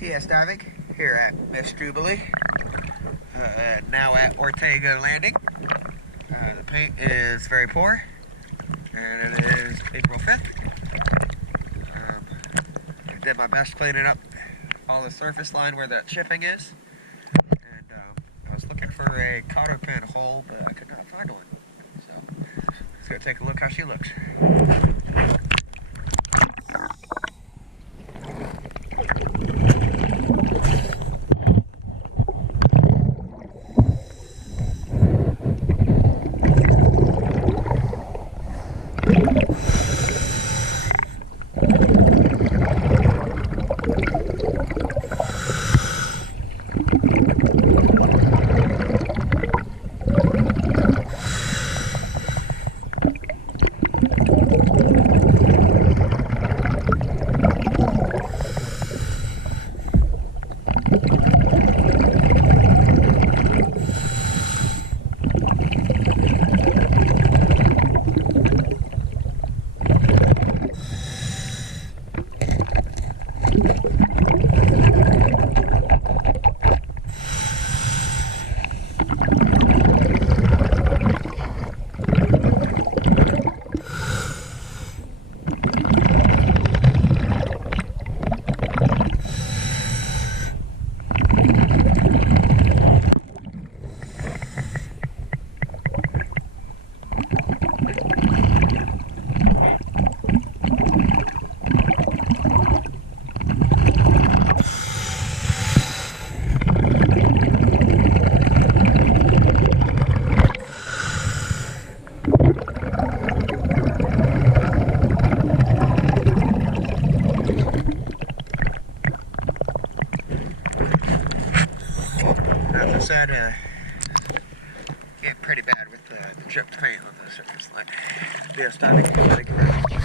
TS Diving here at Ms Jubilee, now at Ortega Landing. The paint is very poor, and it is April 5th. I did my best cleaning up all the surface line where that chipping is, and I was looking for a cotter pin hole, but I could not find one. So let's go take a look how she looks. As I said, getting pretty bad with the dripped paint on the surface line. TS Diving, thank you very much.